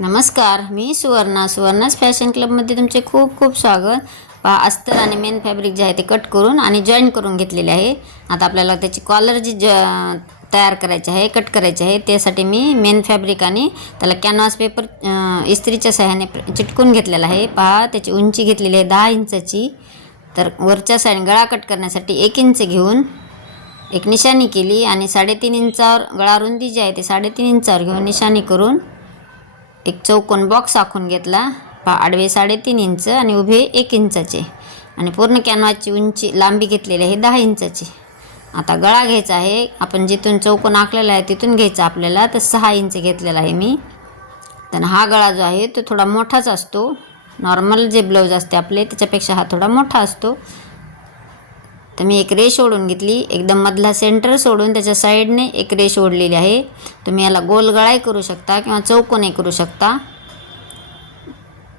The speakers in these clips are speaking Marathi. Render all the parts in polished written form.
नमस्कार, मी सुवर्णास फॅशन क्लबमध्ये तुमचे खूप खूप स्वागत. पहा, अस्तर आणि मेन फॅब्रिक जे आहे ते कट करून आणि जॉईन करून घेतलेले आहे. आता आपल्याला त्याची कॉलर जी तयार करायची आहे, कट करायची आहे, त्यासाठी मी मेन फॅब्रिक आणि त्याला कॅनव्हास पेपर इस्त्रीच्या सहाय्याने चिटकून घेतलेला आहे. पहा, त्याची उंची घेतलेली आहे 10 इंचाची. तर वरच्या साईड गळा कट करण्यासाठी 1 इंच घेऊन एक निशाणी केली आणि 3.5 इंचावर गळा रुंदी जी आहे ते 3.5 इंचावर घेऊन निशाणी करून एक चौकोन बॉक्स आखून घेतला. आडवे 3.5 इंच आणि उभे 1 इंचाचे आणि पूर्ण कॅनव्हासची उंची लांबी घेतलेली आहे 10 इंचाची. आता गळा घ्यायचा आहे, आपण जिथून चौकोन आखलेला आहे तिथून घ्यायचा आपल्याला. तर 6 इंच घेतलेला आहे मी. तर हा गळा जो आहे तो थोडा मोठाच असतो. नॉर्मल जे ब्लाऊज असते आपले त्याच्यापेक्षा हा थोडा मोठा असतो. तर मी एक रेष ओढून घेतली, एकदम मधला सेंटर सोडून त्याच्या साईडने एक रेष ओढलेली आहे. तुम्ही याला गोल गळाही करू शकता किंवा चौकोनही करू शकता.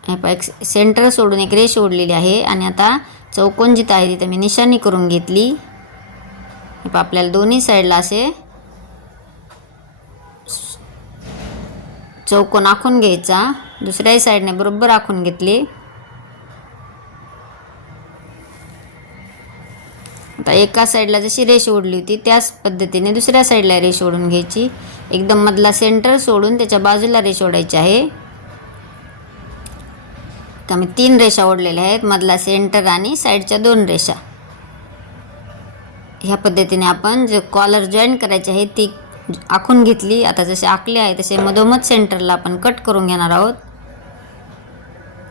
हे पहा, एक सेंटर सोडून एक रेष ओढलेली आहे आणि आता चौकोन जिथं आहे तिथं मी निशाणी करून घेतली. हे पहा, आपल्याला दोन्ही साईडला असे चौकोन आखून घ्यायचा. दुसऱ्याही साईडने बरोबर आखून घेतले. आता एका साईडला जशी रेष ओढली होती त्याच पद्धतीने दुसऱ्या साईडला रेष ओढून घ्यायची. एकदम मधला सेंटर सोडून त्याच्या बाजूला रेष ओढायची आहे. तर मी 3 रेषा ओढलेल्या आहेत, मधला सेंटर आणि साईडच्या 2 रेषा. ह्या पद्धतीने आपण जे कॉलर जॉईन करायची आहे ती आखून घेतली. आता जसे आखले आहे तसे मधोमध सेंटरला आपण कट करून घेणार आहोत.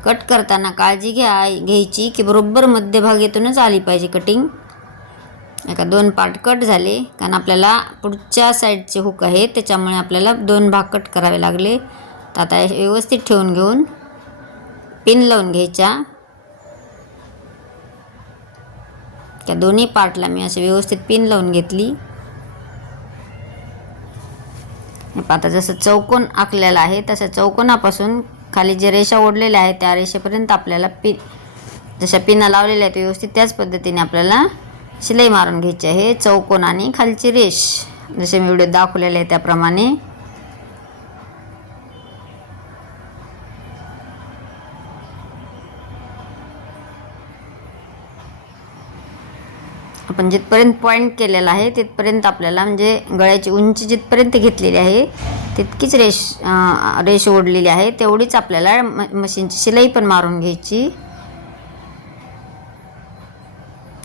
कट करताना काळजी घ्यायची की बरोबर मध्यभागीतूनच आली पाहिजे कटिंग. एका 2 पार्ट कट झाले, कारण आपल्याला पुढच्या साईडचे हुक आहेत त्याच्यामुळे आपल्याला 2 भाग कट करावे लागले. तर आता व्यवस्थित ठेवून घेऊन पिन लावून घ्यायच्या. त्या दोन्ही पार्टला मी असे व्यवस्थित पिन लावून घेतली. आता जसं चौकोन आखलेला आहे तसं चौकोनापासून खाली जे रेषा ओढलेल्या आहेत त्या रेषेपर्यंत आपल्याला जशा पिना लावलेल्या आहेत व्यवस्थित त्याच पद्धतीने आपल्याला शिलाई मारून घ्यायची आहे. चौकोन आणि खालची रेष जसे मी व्हिडिओ दाखवलेले आहे त्याप्रमाणे. आपण जिथपर्यंत पॉईंट केलेला आहे तिथपर्यंत आपल्याला म्हणजे गळ्याची उंची जिथपर्यंत घेतलेली आहे तितकीच रेष ओढलेली आहे तेवढीच आपल्याला मशीनची शिलाई पण मारून घ्यायची.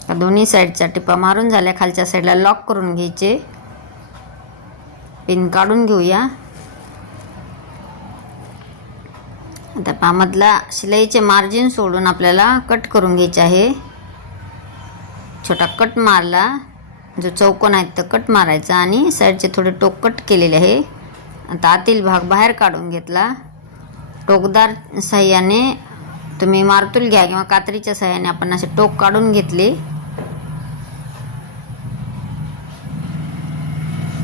दोन्ही साईडच्या टिपा मारून झाल्या. खालच्या साईडला लॉक करून घ्यायचे. पिन काढून घेऊया. आता पामधला शिलाईचे मार्जिन सोडून आपल्याला कट करून घ्यायचे आहे. छोटा कट मारला, जो चौकोन आहे तर कट मारायचा आणि साईडचे थोडे टोक कट केलेले आहे. आता आतील भाग बाहेर काढून घेतला. टोकदार साह्याने तुम्ही मारतूल घ्या किंवा कात्रीच्या साह्याने आपण असे टोक काढून घेतले.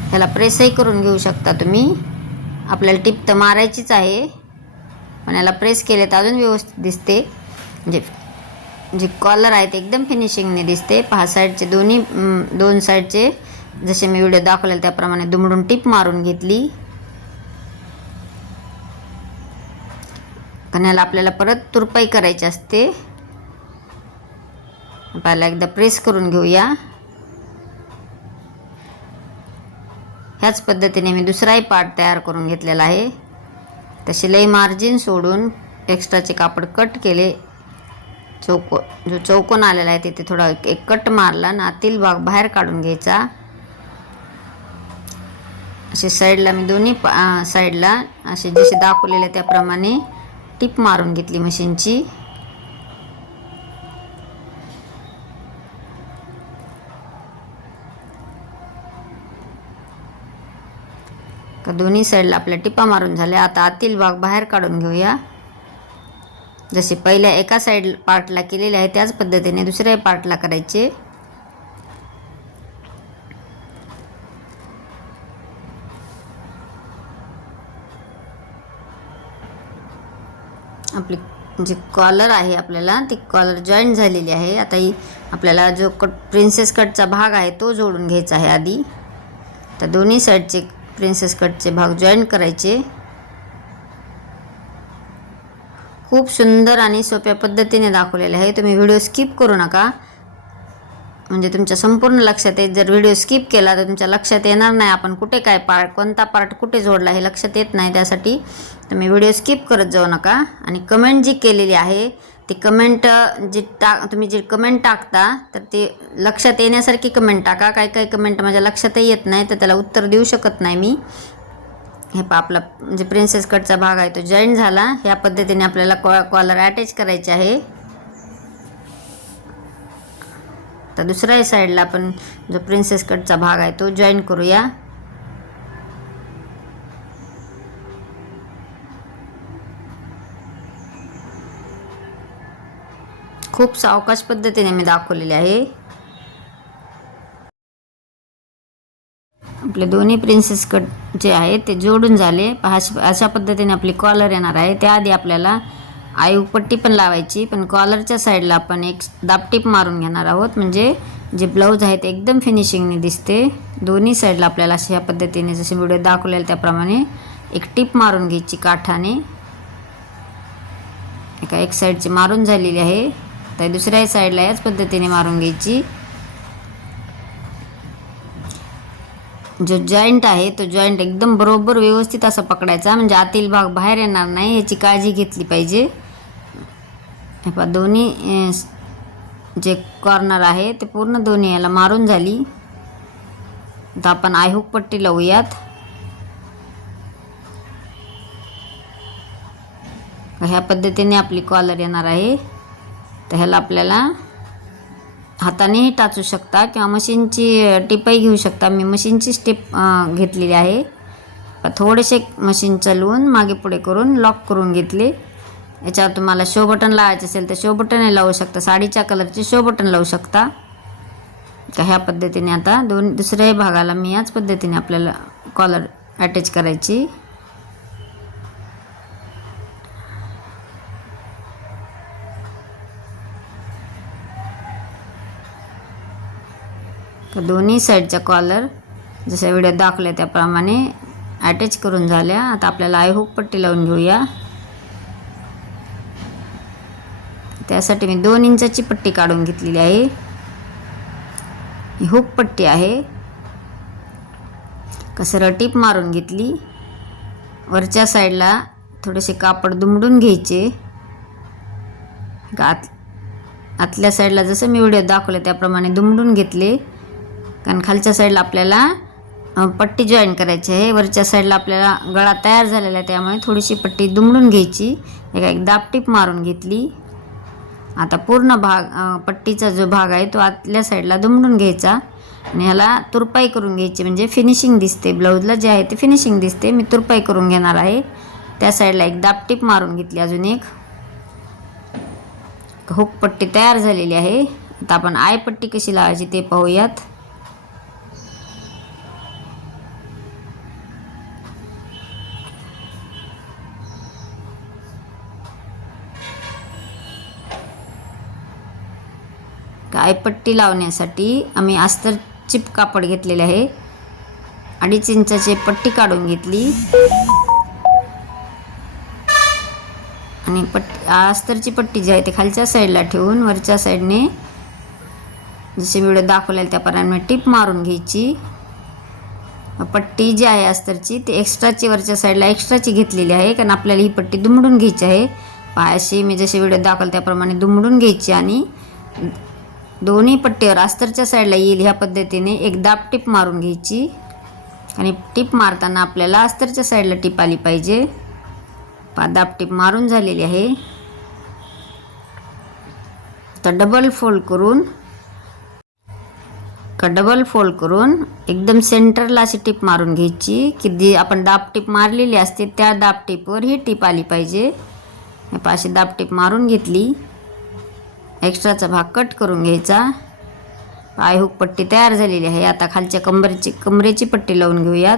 ह्याला प्रेसही करून घेऊ शकता तुम्ही. आपल्याला टिप तर मारायचीच आहे पण याला प्रेस केले तर अजून व्यवस्थित दिसते. म्हणजे जे कॉलर आहे ते एकदम फिनिशिंगने दिसते. पहा, साईडचे दोन साईडचे जसे मी व्हिडिओ दाखवलेला त्याप्रमाणे दुमडून टिप मारून घेतली. कारण याला आपल्याला परत तुरपाई करायची असते. पहिला एकदा प्रेस करून घेऊया. ह्याच पद्धतीने मी दुसराही पार्ट तयार करून घेतलेला आहे. तर शिलाई मार्जिन सोडून एक्स्ट्राचे कापड कट केले. जो चौकोन आलेला आहे तिथे थोडा एक कट मारला आणि आतील भाग बाहेर काढून घ्यायचा. असे साईडला मी दोन्ही साईडला असे जसे दाखवलेले त्याप्रमाणे टिप मारून घेतली मशीनची. दोन्ही साईडला आपल्या टिपा मारून झाल्या. आता आतील भाग बाहेर काढून घेऊया. जसे पहिल्या एका साईड पार्टला केलेले आहे त्याच पद्धतीने दुसऱ्या पार्टला करायचे. आपली जी कॉलर आहे आपल्याला ती कॉलर जॉईंट झालेली आहे. आता ही आपल्याला जो प्रिन्सेस कटचा भाग आहे तो जोडून घ्यायचा आहे आधी. तर दोन्ही साईडचे प्रिन्सेस कटचे भाग जॉईन करायचे. खूप सुंदर आणि सोप्या पद्धतीने दाखवलेले आहे. तुम्ही व्हिडिओ स्किप करू नका, म्हणजे तुमच्या संपूर्ण लक्षात येईल. जर व्हिडिओ स्किप केला तर तुमच्या लक्षात येणार नाही आपण कुठे काय कोणता पार्ट कुठे जोडला हे लक्षात येत नाही. त्यासाठी तुम्ही व्हिडिओ स्किप करत जाऊ नका. आणि कमेंट जी केलेली आहे ती कमेंट तुम्ही जे कमेंट टाकता तर ते लक्षात येण्यासारखी कमेंट टाका. काही कमेंट माझ्या लक्षातही येत नाही तर त्याला उत्तर देऊ शकत नाही मी. हे आपला म्हणजे प्रिन्सेस कटचा भाग आहे तो जॉईन झाला. ह्या पद्धतीने आपल्याला कॉलर अटॅच करायचे आहे. तर दुसऱ्या साईडला आपण जो प्रिन्सेस कटचा भाग आहे तो जॉईन करूया. खूप सावकाश पद्धतीने मी दाखवलेले आहे. आपले दोन्ही प्रिन्सेस कट जे आहे ते जोडून झाले. अशा पद्धतीने आपली कॉलर येणार आहे. त्याआधी आपल्याला आयुपट्टी पण लावायची, पण कॉलरच्या साईडला आपण एक दाबटीप मारून घेणार आहोत, म्हणजे जे ब्लाऊज आहे ते एकदम फिनिशिंगने दिसते. दोन्ही साईडला आपल्याला अशा पद्धतीने जसे व्हिडिओ दाखवलेले त्याप्रमाणे एक टीप मारून घ्यायची काठाने. एक साईडची मारून झालेली आहे तर दुसऱ्या साईडला याच पद्धतीने मारून घ्यायची. जो जॉईंट आहे तो जॉईंट एकदम बरोबर व्यवस्थित असा पकडायचा, म्हणजे आतील भाग बाहेर येणार नाही याची काळजी घेतली पाहिजे. हे पहा दोन्ही जे कॉर्नर आहे ते पूर्ण दोन्ही याला मारून झाली. आता आपण आयहुक पट्टी लावूयात. ह्या पद्धतीने आपली कॉलर येणार आहे. तर ह्याला आपल्याला हातानेही टाचू शकता किंवा मशीनची टिपही घेऊ शकता. मी मशीनची टिप घेतलेली आहे. थोडेसे मशीन चालवून मागे पुढे करून लॉक करून घेतले. याच्यावर तुम्हाला शो बटन लावायचे असेल तर शो बटनही लावू शकता. साडीच्या कलरचे शो बटन लावू शकता. तर ह्या पद्धतीने आता दुसऱ्याही भागाला मी याच पद्धतीने आपल्याला कॉलर अटॅच करायची. तर दोन्ही साईडच्या कॉलर जसं व्हिडिओ दाखवल्या त्याप्रमाणे अटॅच करून झाल्या. आता आपल्याला आयहुक पट्टी लावून घेऊया. त्यासाठी मी 2 इंचाची पट्टी काढून घेतलेली आहे. ही हुक पट्टी आहे. कसर टीप मारून घेतली. वरच्या साईडला थोडेसे कापड दुमडून घ्यायचे. आतल्या साईडला जसं मी व्हिडिओ दाखवले त्याप्रमाणे दुमडून घेतले, कारण खालच्या साईडला आपल्याला पट्टी जॉईन करायची आहे. वरच्या साईडला आपल्याला गळा तयार झालेला आहे त्यामुळे थोडीशी पट्टी दुमडून घ्यायची. एक दाबटीप मारून घेतली. आता पूर्ण भाग पट्टीचा जो भाग आहे तो आतल्या साईडला दुमडून घ्यायचा आणि ह्याला तुरपाई करून घ्यायची, म्हणजे फिनिशिंग दिसते. ब्लाऊजला जे आहे ते फिनिशिंग दिसते. मी तुरपाई करून घेणार आहे. त्या साईडला एक दाबटीप मारून घेतली. अजून एक हुक पट्टी तयार झालेली आहे. आता आपण आय पट्टी कशी लावायची ते पाहूयात. आयपट्टी लावण्यासाठी आम्ही अस्तर चिप कापड घेतलेले आहे. 2.5 इंचाची पट्टी काढून घेतली आणि अस्तरची पट्टी जी आहे ते खालच्या साईडला ठेवून वरच्या साईडने जसे व्हिडिओ दाखवलेले त्याप्रमाणे टीप मारून घ्यायची. पट्टी जी आहे अस्तरची ती एक्स्ट्राची वरच्या साईडला एक्स्ट्राची घेतलेली आहे, कारण आपल्याला ही पट्टी दुमडून घ्यायची आहे. अशी मी जसे व्हिडिओ दाखवले त्याप्रमाणे दुमडून घ्यायची आणि दोन्ही पट्टीवर अस्तरच्या साईडला येईल ह्या पद्धतीने एक दाब टीप मारून घ्यायची. आणि टीप मारताना आपल्याला अस्तरच्या साईडला टीप आली पाहिजे. दाब टीप मारून झालेली आहे. तर डबल फोल्ड करून एकदम सेंटरला अशी टीप मारून घ्यायची की जी आपण दाब टीप मारलेली असते त्या दाब टीपवर ही टीप आली पाहिजे. अशी दाब टीप मारून घेतली. एक्स्ट्राचा भाग कट करून घ्यायचा. आयहुक पट्टी तयार झालेली आहे. आता खालच्या कमरेची पट्टी लावून घेऊयात.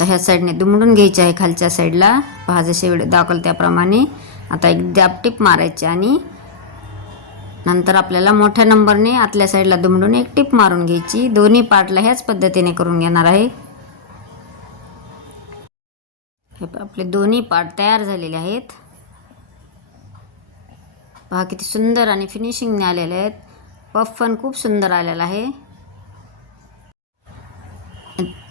तर ह्या साईडने दुमडून घ्यायची आहे खालच्या साईडला. पहा जसे व्हिडिओ दाखवले त्याप्रमाणे. आता एक दाब टीप मारायची आणि नंतर आपल्याला मोठ्या नंबरने आतल्या साईडला दुमडून एक टीप मारून घ्यायची. दोन्ही पार्टला ह्याच पद्धतीने करून घेणार आहे. हे आपले दोन्ही पार्ट तयार झालेले आहेत. पहा किती सुंदर आणि फिनिशिंगने आलेले आहेत. पफ पण खूप सुंदर आलेला आहे.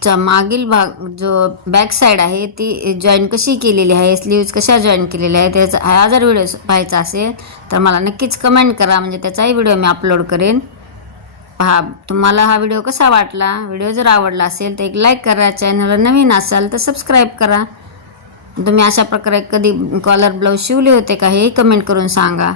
चा मागील भाग जो बॅक साईड आहे ती जॉईन कशी केलेली आहे, स्लीव्ज कशा जॉईन केलेल्या आहे, त्याचा हा जर व्हिडिओ पाहायचा असेल तर मला नक्कीच कमेंट करा, म्हणजे त्याचाही व्हिडिओ मी अपलोड करेन. पहा तुम्हाला हा व्हिडिओ कसा वाटला. व्हिडिओ जर आवडला असेल तर एक लाईक करा. चॅनलवर नवीन असाल तर सबस्क्राईब करा. तुम्ही अशा प्रकारे कधी कॉलर ब्लाऊज शिवले होते का हे कमेंट करून सांगा.